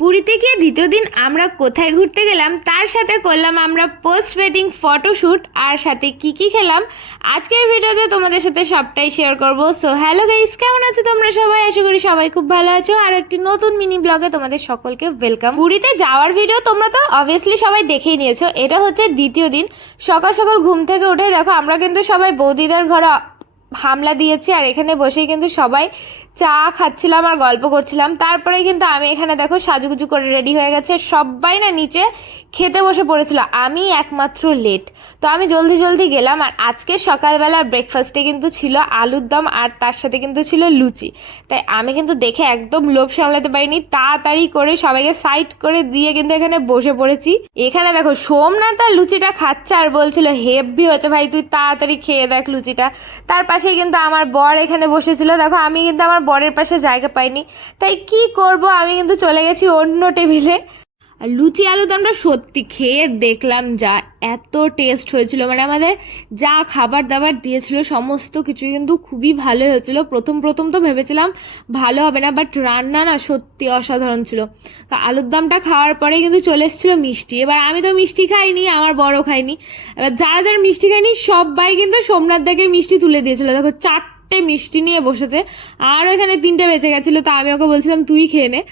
পুরীতে গিয়ে দ্বিতীয় দিন আমরা কোথায় ঘুরতে গেলাম তার সাথে করলাম আমরা পোস্ট ওয়েডিং ফটোশ্যুট, আর সাথে কি কি খেলাম আজকের ভিডিওতে তোমাদের সাথে সবটাই শেয়ার করব। সো হ্যালো গাইস, কেমন আছো তোমরা সবাই? আশা করি সবাই খুব ভালো আছো। আর একটি নতুন মিনি ব্লগে তোমাদের সকলকে ওয়েলকাম। পুরীতে যাওয়ার ভিডিও তোমরা তো অবভিয়াসলি সবাই দেখেই নিয়েছো। এটা হচ্ছে দ্বিতীয় দিন। সকাল সকাল ঘুম থেকে উঠে দেখো আমরা কিন্তু সবাই বৌদিদের ঘরে হামলা দিয়েছি, আর এখানে বসেই কিন্তু সবাই চা খাচ্ছিলাম আর গল্প করছিলাম। তারপরে কিন্তু আমি এখানে দেখো সাজুগুজু করে রেডি হয়ে গেছে, সবাই না নিচে খেতে বসে পড়েছিল, আমি একমাত্র লেট। তো আমি জলদি জলদি গেলাম। আর আজকে সকালবেলার ব্রেকফাস্টে কিন্তু ছিল আলুর দম, আর তার সাথে কিন্তু ছিল লুচি। তাই আমি কিন্তু দেখে একদম লোভ সামলাতে পারিনি, তাড়াতাড়ি করে সবাইকে সাইড করে দিয়ে কিন্তু এখানে বসে পড়েছি। এখানে দেখো সোমনাথ আর লুচিটা খাচ্ছে আর বলছিল হেভি হয়েছে ভাই, তুই তাড়াতাড়ি খেয়ে দেখ লুচিটা। তার পাশেই কিন্তু আমার বর এখানে বসেছিল। দেখো আমি কিন্তু আমার বরের পাশে জায়গা পাইনি, তাই কি করব, আমি কিন্তু চলে গেছি অন্য টেবিলে। আর লুচি আলুদমটা সত্যি খেয়ে দেখলাম যা এত টেস্ট হয়েছিল, মানে আমাদের যা খাবার দাবার দিয়েছিল সমস্ত কিছু কিন্তু খুবই ভালো হয়েছিল। প্রথম প্রথম তো ভেবেছিলাম ভালো হবে না, বাট রান্না না সত্যি অসাধারণ ছিল। তো আলুর দমটা খাওয়ার পরে কিন্তু চলে এসেছিলো মিষ্টি। এবার আমি তো মিষ্টি খাইনি, আমার বড় খাইনি। এবার যারা যারা মিষ্টি খাইনি সবাই কিন্তু সোমনাথ দাকে মিষ্টি তুলে দিয়েছিল। দেখো চারটে মিষ্টি নিয়ে বসেছে, আর এখানে তিনটে বেঁচে গেছিলো। তো আমি ওকে বলছিলাম তুই খেয়ে নে,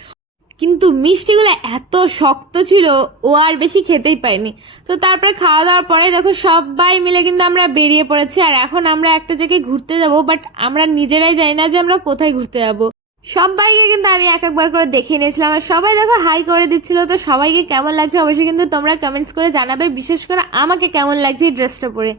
কিন্তু মিষ্টিগুলো এত শক্ত ছিল ও আর বেশি খেতেই পায়নি। তো তারপরে খাওয়া দাওয়ার পরে দেখো সবাই মিলে কিন্তু আমরা বেরিয়ে পড়েছি। আর এখন আমরা একটা জায়গায় ঘুরতে যাব, বাট আমরা নিজেরাই জানি না যে আমরা কোথায় ঘুরতে যাব। সবাইকে কিন্তু আমি এক একবার করে দেখিয়ে নিয়েছিলাম, আর সবাই দেখো হাই করে দিচ্ছিল। তো সবাইকে কেমন লাগছে অবশ্যই কিন্তু তোমরা কমেন্টস করে জানাবে, বিশেষ করে আমাকে কেমন লাগছে এই ড্রেসটা পরে।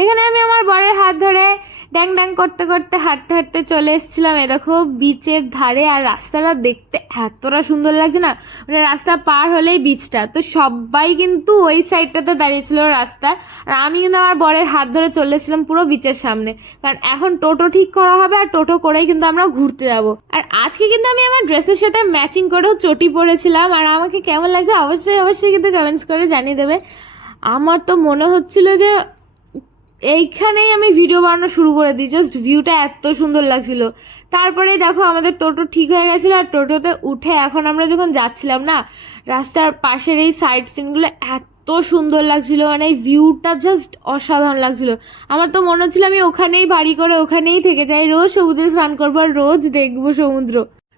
এখানে আমি আমার বরের হাত ধরে ড্যাং ড্যাং করতে করতে হাঁটতে হাঁটতে চলে এসেছিলাম এ দেখো বিচের ধারে। আর রাস্তাটা দেখতে এতটা সুন্দর লাগছে না, মানে রাস্তা পার হলেই বিচটা। তো সবাই কিন্তু ওই সাইডটাতে দাঁড়িয়েছিল রাস্তার, আর আমি কিন্তু আমার বরের হাত ধরে চলে এসেছিলাম পুরো বিচের সামনে, কারণ এখন টোটো ঠিক করা হবে আর টোটো করেই কিন্তু আমরা ঘুরতে যাব। আর আজকে কিন্তু আমি আমার ড্রেসের সাথে ম্যাচিং করেও চটি পরেছিলাম। আর আমাকে কেমন লাগছে অবশ্যই অবশ্যই কিন্তু কমেন্টস করে জানিয়ে দেবে। আমার তো মনে হচ্ছিল যে এইখানেই আমি ভিডিও বানানো শুরু করে দিই, জাস্ট ভিউটা এত সুন্দর লাগছিল। তারপরে দেখো আমাদের টোটো ঠিক হয়ে গেছিলো, আর টোটোতে উঠে এখন আমরা যখন যাচ্ছিলাম না, রাস্তার পাশের এই সাইড সিনগুলো এত সুন্দর লাগছিল, মানে এই ভিউটা জাস্ট অসাধারণ লাগছিল। আমার তো মনে হচ্ছিল আমি ওখানেই বাড়ি করে ওখানেই থেকে যাই, রোজ সমুদ্রে স্নান করবো আর রোজ দেখবো সমুদ্র।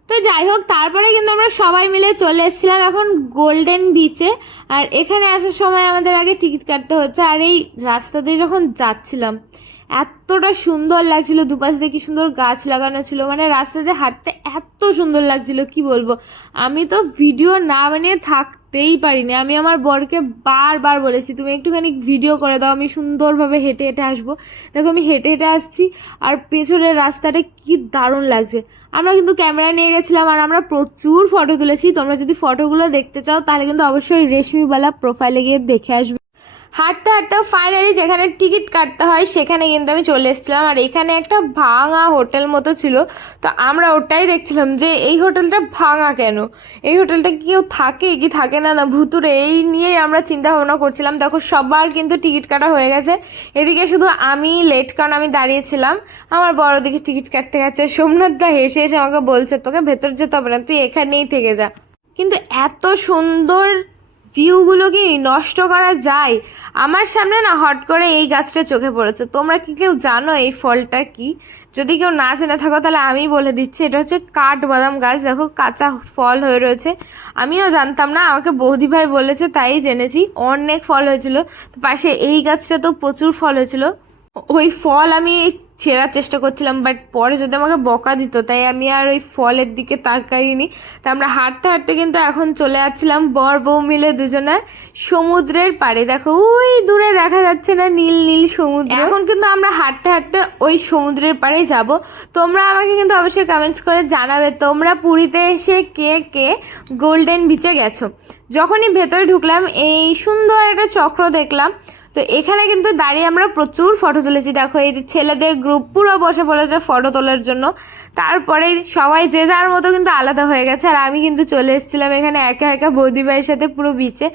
তো যাই হোক, তারপরে কিন্তু আমরা সবাই মিলে চলে এসেছিলাম এখন গোল্ডেন বিচে। আর এখানে আসার সময় আমাদের আগে টিকিট কাটতে হচ্ছে। আর এই রাস্তা দিয়ে যখন যাচ্ছিলাম এতটা সুন্দর লাগছিল, দুপাশ দিয়ে কি সুন্দর গাছ লাগানো ছিল, মানে রাস্তাতে হাঁটতে এত সুন্দর লাগছিল কি বলবো। আমি তো ভিডিও না বানিয়ে থাকতেই পারিনি। আমি আমার বরকে বারবার বলেছি তুমি একটুখানি ভিডিও করে দাও, আমি সুন্দরভাবে হেঁটে হেঁটে আসবো। দেখো আমি হেঁটে হেঁটে আসছি, আর পেছনের রাস্তাটা কি দারুণ লাগছে। আমরা কিন্তু ক্যামেরা নিয়ে গেছিলাম, আর আমরা প্রচুর ফটো তুলেছি। তোমরা যদি ফটোগুলো দেখতে চাও তাহলে কিন্তু অবশ্যই রেশমিবালা প্রোফাইলে গিয়ে দেখে আসবে। হাঁটতে হাঁটতে ফাইনালি যেখানে টিকিট কাটতে হয় সেখানে কিন্তু আমি চলে এসেছিলাম। আর এখানে একটা ভাঙা হোটেল মতো ছিল, তো আমরা ওটাই দেখছিলাম যে এই হোটেলটা ভাঙা কেন, এই হোটেলটা কি কেউ থাকে কি থাকে না না ভুতুরে, এই নিয়েই আমরা চিন্তা ভাবনা করছিলাম। দেখো সবার কিন্তু টিকিট কাটা হয়ে গেছে, এদিকে শুধু আমি লেট, কারণ আমি দাঁড়িয়েছিলাম। আমার বড় দিকে টিকিট কাটতে গেছে, সোমনাথ দা হেসে এসে আমাকে বলছে তোকে ভেতর যেতে হবে না, তুই এখানেই থেকে যা। কিন্তু এত সুন্দর ভিউগুলো কি নষ্ট করা যায়? আমার সামনে না হট করে এই গাছটা চোখে পড়েছে। তোমরা কি কেউ জানো এই ফলটা কি? যদি কেউ না জেনে থাকো তাহলে আমি বলে দিচ্ছি, এটা হচ্ছে কাঠবাদাম গাছ। দেখো কাঁচা ফল হয়ে রয়েছে, আমিও জানতাম না, আমাকে বৌদি ভাই বলেছে তাই জেনেছি। অনেক ফল হয়েছিল, তো পাশে এই গাছটা তো প্রচুর ফল হয়েছিল। ওই ফল আমি ছেঁড়ার চেষ্টা করছিলাম, বাট পরে যদি আমাকে বকা দিত, তাই আমি আর ওই ফলের দিকে তাকাইনি। তা আমরা হাঁটতে হাঁটতে কিন্তু এখন চলে যাচ্ছিলাম বর বউ মিলে দুজনে সমুদ্রের পাড়ে। দেখো ওই দূরে দেখা যাচ্ছে না নীল নীল সমুদ্র। এখন কিন্তু আমরা হাঁটতে হাঁটতে ওই সমুদ্রের পাড়েই যাব। তোমরা আমাকে কিন্তু অবশ্যই কমেন্টস করে জানাবে তোমরা পুরীতে এসে কে কে গোল্ডেন বিচে গেছো। যখনই ভেতরে ঢুকলাম এই সুন্দর একটা চক্র দেখলাম, তো এখানে কিন্তু দাঁড়িয়ে আমরা প্রচুর ফটো তুলেছি। দেখো এই যে ছেলেদের গ্রুপ পুরো বসে পড়েছে ফটো তোলার জন্য। তারপরে সবাই যে যার মতো কিন্তু আলাদা হয়ে গেছে, আর আমি কিন্তু চলে এসেছিলাম এখানে একা একা বৌদি ভাইয়ের সাথে পুরো বিচে।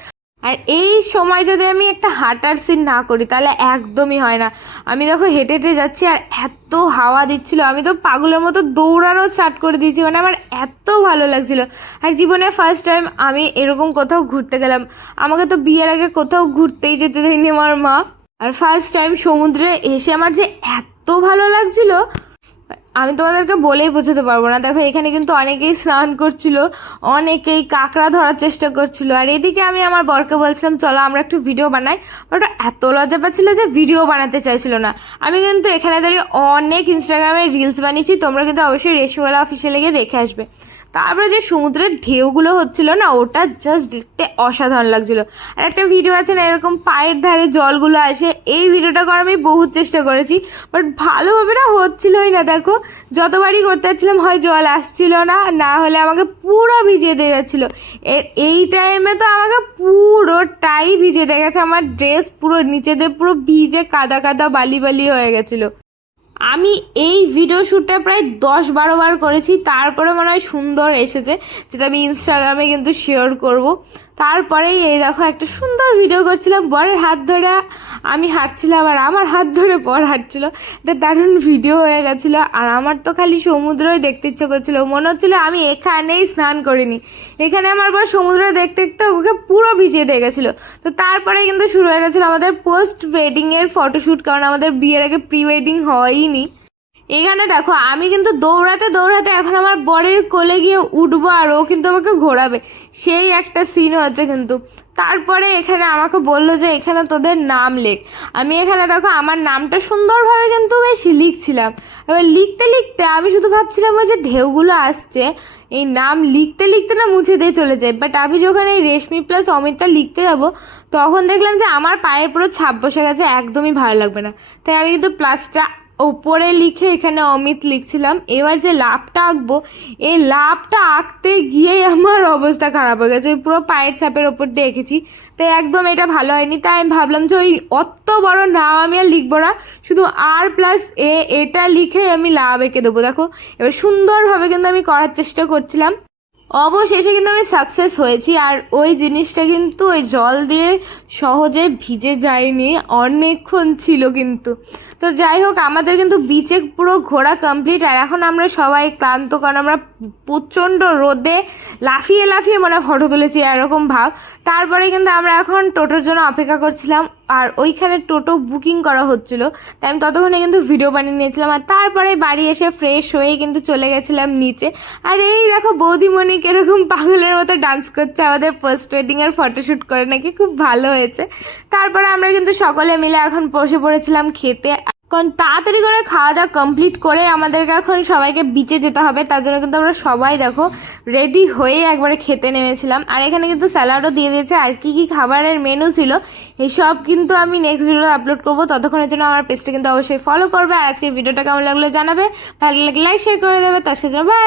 আর এই সময় যদি আমি একটা হাঁটার সিন না করি তাহলে একদমই হয় না। আমি দেখো হেঁটে হেঁটে যাচ্ছি আর এত হাওয়া দিচ্ছিল, আমি তো পাগলের মতো দৌড়ানো স্টার্ট করে দিয়েছি, মানে আমার এত ভালো লাগছিল। আর জীবনে ফার্স্ট টাইম আমি এরকম কোথাও ঘুরতে গেলাম। আমাকে তো বিয়ের আগে কোথাও ঘুরতেই যেতে দেয়নি আমার মা। আর ফার্স্ট টাইম সমুদ্রে এসে আমার যে এত ভালো লাগছিল আমি তোমাদেরকে বলেই বোঝাতে পারবো না। দেখো এখানে কিন্তু অনেকেই স্নান করছিল, অনেকেই কাঁকড়া ধরার চেষ্টা করছিল। আর এদিকে আমি আমার বরকে বলছিলাম চলো আমরা একটু ভিডিও বানাই, বাট এত লজ্জা পাচ্ছিল যে ভিডিও বানাতে চাইছিল না। আমি কিন্তু এখানে দাঁড়িয়ে অনেক ইনস্টাগ্রামে রিলস বানিয়েছি, তোমরা কিন্তু অবশ্যই রেশমিওয়ালা অফিসিয়ালে গিয়ে দেখে আসবে। তারপরে যে সমুদ্রের ঢেউগুলো হচ্ছিল না, ওটা জাস্ট দেখতে অসাধারণ লাগছিল। আর একটা ভিডিও আছে না এরকম পায়ের ধারে জলগুলো আসে, এই ভিডিওটা করার আমি বহুত চেষ্টা করেছি, বাট ভালোভাবে না হচ্ছিলই না। দেখো যতবারই করতে যাচ্ছিলাম হয় জল আসছিল না, না হলে আমাকে পুরো ভিজিয়ে দিয়ে যাচ্ছিলো। এই টাইমে তো আমাকে পুরোটাই ভিজিয়ে দিয়ে গেছে, আমার ড্রেস পুরো নিচে দিয়ে পুরো ভিজে কাদা কাদা বালি বালি হয়ে গেছিলো। আমি এই ভিডিও শ্যুটটা প্রায় 10-12 বার করেছি, তারপরে মনে হয় সুন্দর এসেছে, যেটা আমি ইনস্টাগ্রামে কিন্তু শেয়ার করব। তারপরেই এই দেখো একটা সুন্দর ভিডিও করছিলাম, বরের হাত ধরে আমি হাঁটছিলাম আর আমার হাত ধরে বর হাঁটছিল। এটা দারুণ ভিডিও হয়ে গেছিলো। আর আমার তো খালি সমুদ্রই দেখতে ইচ্ছে করছিলো, মনে হচ্ছিলো আমি এখানেই স্নান করিনি। এখানে আমার বর সমুদ্র দেখতে দেখতে ওকে পুরো ভিজিয়ে দিয়ে গেছিলো। তো তারপরে কিন্তু শুরু হয়ে গেছিলো আমাদের পোস্ট ওয়েডিংয়ের ফটোশ্যুট, কারণ আমাদের বিয়ের আগে প্রি ওয়েডিং হয়ইনি। এখানে দেখো আমি কিন্তু দৌড়াতে দৌড়াতে এখন আমার বরের কোলে গিয়ে উঠবো আর ও কিন্তু আমাকে ঘোরাবে, সেই একটা সিন হচ্ছে কিন্তু। তারপরে এখানে আমাকে বললো যে এখানে তোদের নাম লেখ। আমি এখানে দেখো আমার নামটা সুন্দরভাবে কিন্তু বেশি লিখছিলাম। এবার লিখতে লিখতে আমি শুধু ভাবছিলাম ওই যে ঢেউগুলো আসছে, এই নাম লিখতে লিখতে না মুছে দিয়ে চলে যায়। বাট আমি যখন এই রেশমি প্লাস অমিতটা লিখতে যাব তখন দেখলাম যে আমার পায়ের পুরো ছাপ বসে গেছে, একদমই ভালো লাগবে না। তাই আমি কিন্তু প্লাসটা ওপরে লিখে এখানে অমিত লিখছিলাম। এবার যে লাভটা আঁকবো, এই লাভটা আঁকতে গিয়েই আমার অবস্থা খারাপ হয়ে গেছে, ওই পুরো পায়ের ছাপের ওপর দিয়ে এঁকেছি। তাই একদম এটা ভালো হয়নি। তাই আমি ভাবলাম যে ওই অত বড় নাম আমি আর লিখবো না, শুধু R+A এটা লিখে আমি লাভ এঁকে দেবো। দেখো এবার সুন্দরভাবে কিন্তু আমি করার চেষ্টা করছিলাম, অবশেষে কিন্তু আমি সাকসেস হয়েছি। আর ওই জিনিসটা কিন্তু ওই জল দিয়ে সহজে ভিজে যায়নি, অনেকক্ষণ ছিল কিন্তু। তো যাই হোক আমাদের কিন্তু বিচে পুরো ঘোরা কমপ্লিট। আর এখন আমরা সবাই ক্লান্ত, কারণ আমরা প্রচণ্ড রোদে লাফিয়ে লাফিয়ে মনে ফটো তুলেছি এরকম ভাব। তারপরে কিন্তু আমরা এখন টোটোর জন্য অপেক্ষা করছিলাম, আর ওইখানে টোটো বুকিং করা হচ্ছিলো, তাই আমি ততক্ষণে কিন্তু ভিডিও বানিয়ে নিয়েছিলাম। আর তারপরে বাড়ি এসে ফ্রেশ হয়ে কিন্তু চলে গেছিলাম নিচে। আর এই দেখো বৌদিমণি কিরকম পাগলের মতো ডান্স করছে, আমাদের পোস্ট ওয়েডিংয়ের ফটোশ্যুট করে নাকি খুব ভালো হয়েছে। তারপরে আমরা কিন্তু সকলে মিলে এখন বসে পড়েছিলাম খেতে, কারণ তাড়াতাড়ি করে খাওয়া দাওয়া কমপ্লিট করে আমাদেরকে এখন সবাইকে বিচে যেতে হবে। তার জন্য কিন্তু আমরা সবাই দেখো রেডি হয়ে একবারে খেতে নেমেছিলাম। আর এখানে কিন্তু স্যালাডও দিয়ে দিয়েছে, আর কি কি খাবারের মেনু ছিল এইসব কিন্তু আমি নেক্সট ভিডিওতে আপলোড করবো। ততক্ষণের জন্য আমার পেজটা কিন্তু অবশ্যই ফলো করবে। আর আজকের ভিডিওটা কেমন লাগলো জানাবে, ভালো লাগলে লাইক শেয়ার করে দেবে। তো আজকের জন্য বাই।